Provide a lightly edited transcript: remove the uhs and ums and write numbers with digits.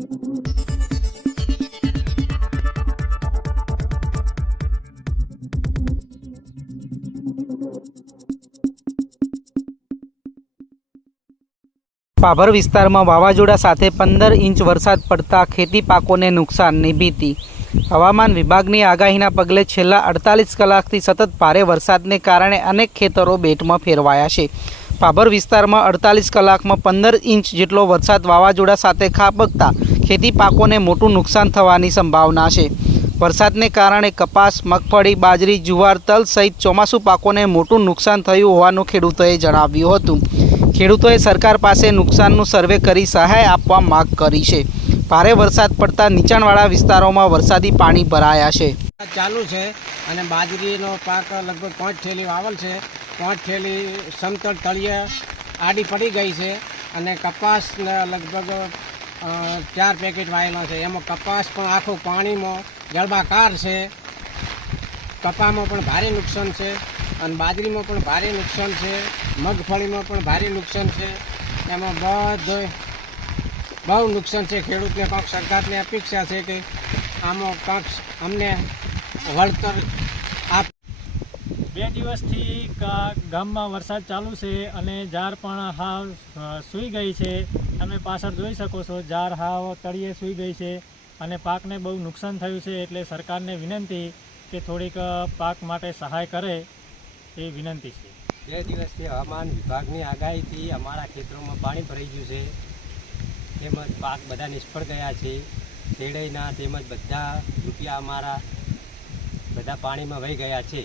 પાભર વિસ્તારમાં વાવાઝોડા સાથે 15 ઇંચ વરસાદ પડતા ખેતી પાકોને નુકસાનની ભીતિ। હવામાન વિભાગની આગાહીના પગલે છેલ્લા 48 કલાકથી સતત ભારે વરસાદને કારણે અનેક ખેતરો બેટમાં ફેરવાયા છે। પાભર વિસ્તારમાં 48 કલાકમાં 15 ઇંચ જેટલો વરસાદ વાવાઝોડા સાથે ખાબકતા ખેતી પાકોને મોટું નુકસાન થવાની સંભાવના છે। વરસાદને કારણે કપાસ, મગફળી, બાજરી, જુવાર, તલ સહિત ચોમાસુ પાકોને મોટું નુકસાન થયું હોવાનું ખેડૂતોએ જણાવ્યું હતું। ખેડૂતોએ સરકાર પાસે નુકસાનનું સર્વે કરી સહાય આપવા માંગ કરી છે। ભારે વરસાદ પડતા નીચાણવાળા વિસ્તારોમાં વરસાદી પાણી ભરાયા છે। ચાલુ છે અને બાજરીનો પાક લગભગ 5 થેલી વાવલ છે। 5 થેલી સમતળ તળિયે આડી પડી ગઈ છે અને કપાસ લગભગ 4 પેકેટ વાયેલા છે। એમાં કપાસ પણ આખું પાણીમાં જળબાકાર છે। કપામાં પણ ભારે નુકસાન છે અને બાજરીમાં પણ ભારે નુકસાન છે। મગફળીમાં પણ ભારે નુકસાન છે। એમાં બહુ નુકસાન છે। ખેડૂતને કાંક સરકારની અપેક્ષા છે કે આમાં કાંક અમને વળતર આપ। 2 દિવસથી ગામમાં વરસાદ ચાલુ છે અને ઝાડ પણ હાવ સૂઈ ગઈ છે। તમે પાછળ જોઈ શકો છો, ઝાડ હાવ તળિયે સૂઈ ગઈ છે અને પાકને બહુ નુકસાન થયું છે। એટલે સરકારને વિનંતી કે થોડીક પાક માટે સહાય કરે એ વિનંતી છે। 2 દિવસથી હવામાન વિભાગની આગાહીથી અમારા ખેતરોમાં પાણી ભરાઈ ગયું છે, તેમજ પાક બધા નિષ્ફળ ગયા છે। શેરડીના તેમજ બધા રૂપિયા અમારા બધા પાણીમાં વહી ગયા છે।